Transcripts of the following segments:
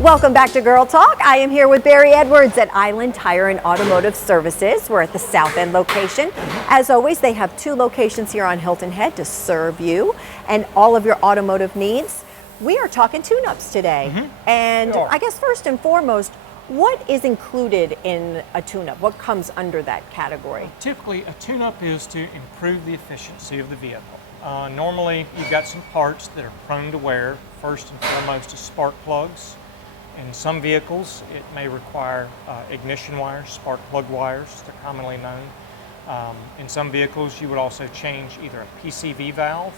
Welcome back to Girl Talk. I am here with Barry Edwards at Island Tire and Automotive Services. We're at the South End location. As always, they have 2 locations here on Hilton Head to serve you and all of your automotive needs. We are talking tune-ups today. And Sure. I guess first and foremost, what is included in a tune-up? What comes under that category? Typically, a tune-up is to improve the efficiency of the vehicle. Normally, you've got some parts that are prone to wear. First and foremost is spark plugs. In some vehicles, it may require ignition wires, spark plug wires, they're commonly known. In some vehicles, you would also change either a PCV valve,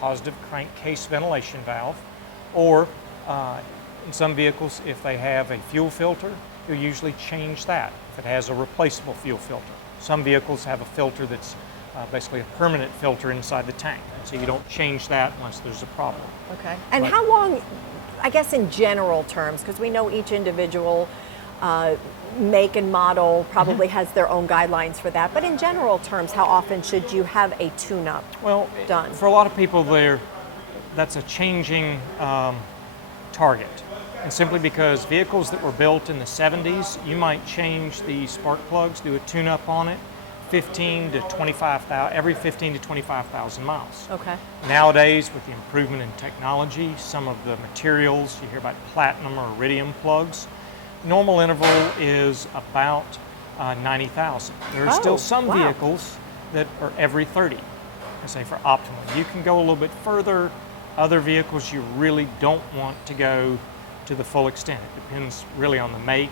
positive crankcase ventilation valve, or in some vehicles, if they have a fuel filter, you'll usually change that if it has a replaceable fuel filter. Some vehicles have a filter that's basically a permanent filter inside the tank, so you don't change that unless there's a problem. Okay. And how long, I guess in general terms, because we know each individual make and model probably has their own guidelines for that, but in general terms, how often should you have a tune-up done? For a lot of people, that's a changing target. And simply because vehicles that were built in the 70s, you might change the spark plugs, do a tune-up on it, every 15 to 25,000 miles. Okay. Nowadays, with the improvement in technology, some of the materials, you hear about platinum or iridium plugs, normal interval is about 90,000. There are still some vehicles that are every 30, I say for optimal. You can go a little bit further. Other vehicles you really don't want to go to the full extent. It depends really on the make,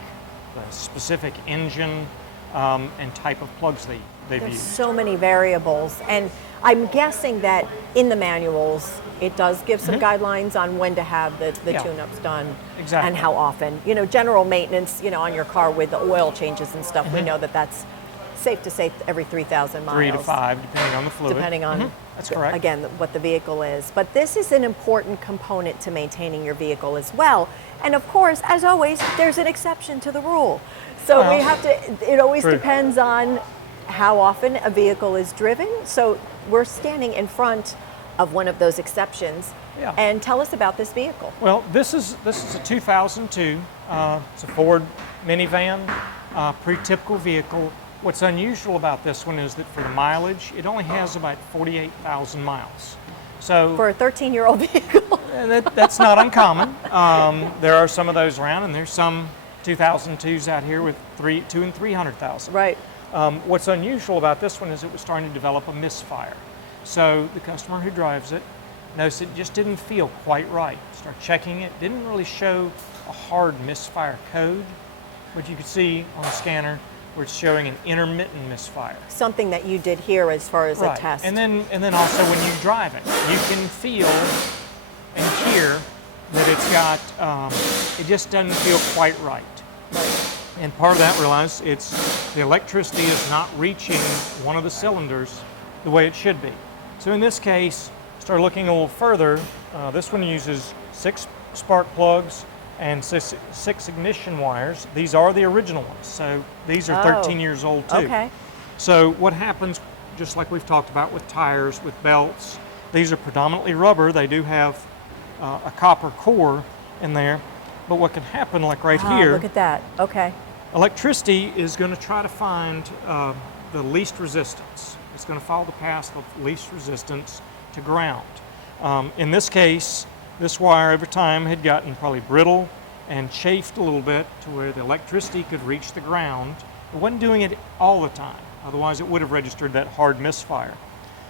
the specific engine, and type of plugs they've There's used. so many variables, and I'm guessing that in the manuals it does give some guidelines on when to have the tune-ups done. Exactly. And how often. You know, general maintenance, you know, on your car with the oil changes and stuff, we know that that's safe to say every 3,000 miles. 3 to 5, depending on the fluid. Depending on, That's correct. again, what the vehicle is. But this is an important component to maintaining your vehicle as well. And of course, as always, there's an exception to the rule. So we have to, it always depends on how often a vehicle is driven. So we're standing in front of one of those exceptions. And tell us about this vehicle. Well, this is a 2002. It's a Ford minivan, pretty typical vehicle. What's unusual about this one is that for the mileage, it only has about 48,000 miles. So For a 13-year-old vehicle. and that's not uncommon. There are some of those around, and there's some 2002s out here with 200,000 and 300,000. Right. What's unusual about this one is it was starting to develop a misfire. So the customer who drives it noticed it just didn't feel quite right. Start checking it, didn't really show a hard misfire code, but you could see on the scanner where it's showing an intermittent misfire. Something that you did here as far as a test. And then also when you drive it, you can feel and hear that it's got, it just doesn't feel quite right. And part of that, realize, the electricity is not reaching one of the cylinders the way it should be. So in this case, start looking a little further. This one uses 6 spark plugs and 6 ignition wires. These are the original ones, so these are 13 years old too. Okay. So what happens, just like we've talked about with tires, with belts, these are predominantly rubber. They do have a copper core in there, but what can happen, like right here, Look at that. Okay. electricity is going to try to find the least resistance. It's going to follow the path of least resistance to ground. In this case, this wire over time had gotten probably brittle and chafed a little bit to where the electricity could reach the ground. It wasn't doing it all the time, otherwise it would have registered that hard misfire.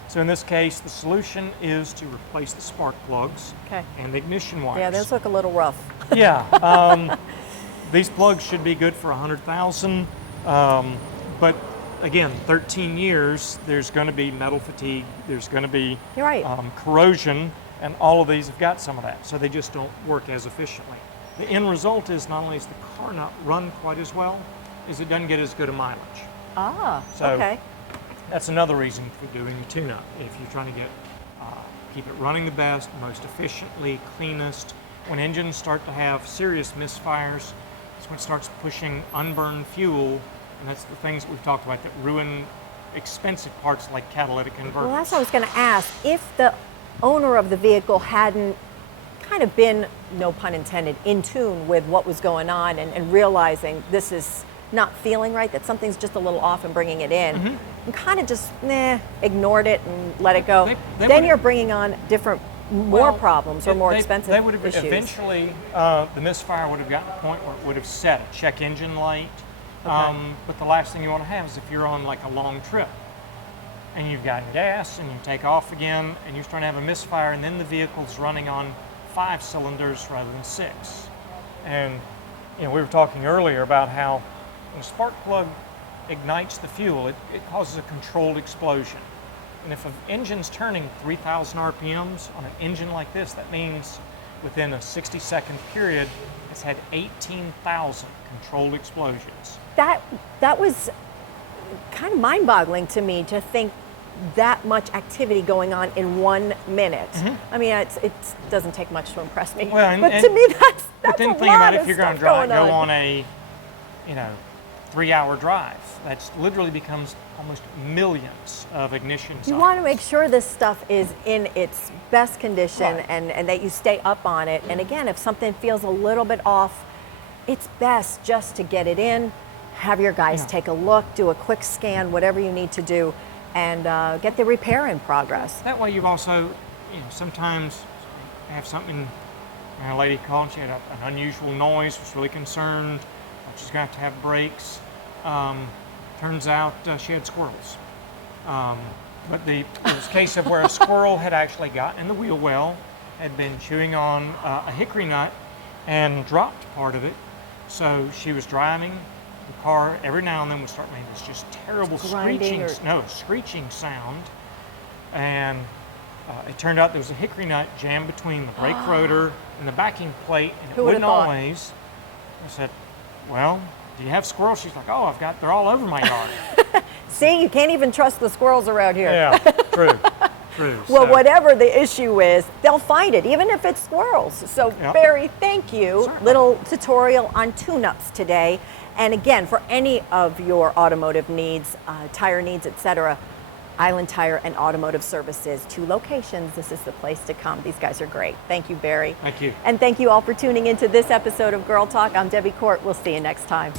So in this case, the solution is to replace the spark plugs and the ignition wires. Yeah, those look a little rough. Yeah, these plugs should be good for 100,000, but again, 13 years, there's going to be metal fatigue, there's going to be corrosion, and all of these have got some of that, so they just don't work as efficiently. The end result is not only is the car not run quite as well, is it doesn't get as good a mileage. So that's another reason for doing a tune-up. If you're trying to keep it running the best, most efficiently, cleanest, when engines start to have serious misfires, that's when it starts pushing unburned fuel, and that's the things that we've talked about that ruin expensive parts like catalytic converters. Well, that's what I was going to ask. If the owner of the vehicle hadn't kind of been, no pun intended, in tune with what was going on and realizing this is not feeling right, that something's just a little off and bringing it in, and kind of just ignored it and let it go, then you're bringing on different, more problems or more expensive they would have issues. Eventually, the misfire would have gotten to the point where it would have set a check engine light. But the last thing you want to have is if you're on like a long trip and you've got gas and you take off again and you start to have a misfire and then the vehicle's running on 5 cylinders rather than 6. And we were talking earlier about how when a spark plug ignites the fuel, it causes a controlled explosion. And if an engine's turning 3,000 RPMs on an engine like this, that means within a 60-second period, it's had 18,000 controlled explosions. That was kind of mind-boggling to me, to think that much activity going on in 1 minute. I mean, it doesn't take much to impress me. Well, but to me, that's but then a think lot about of if you're going stuff to go on a 3-hour drive. That's literally becomes almost millions of ignition cycles. You want to make sure this stuff is in its best condition, and that you stay up on it. And again, if something feels a little bit off, it's best just to get it in, have your guys take a look, do a quick scan, whatever you need to do, and get the repair in progress. That way you've also, sometimes have something, a lady called, she had an unusual noise, was really concerned, she's going to have brakes. Turns out she had squirrels. But it was a case of where a squirrel had actually gotten in the wheel well, had been chewing on a hickory nut and dropped part of it. So she was driving the car, every now and then would start making this just terrible screeching sound. And it turned out there was a hickory nut jammed between the brake rotor and the backing plate, and it wouldn't always. I said, well, do you have squirrels? She's like, oh, they're all over my yard. See, you can't even trust the squirrels around here. Yeah, true. Well, whatever the issue is, they'll find it, even if it's squirrels. So, Barry, thank you. Certainly. Little tutorial on tune-ups today. And again, for any of your automotive needs, tire needs, etc., Island Tire and Automotive Services, 2 locations. This is the place to come. These guys are great. Thank you, Barry. Thank you. And thank you all for tuning into this episode of Girl Talk. I'm Debbie Court. We'll see you next time.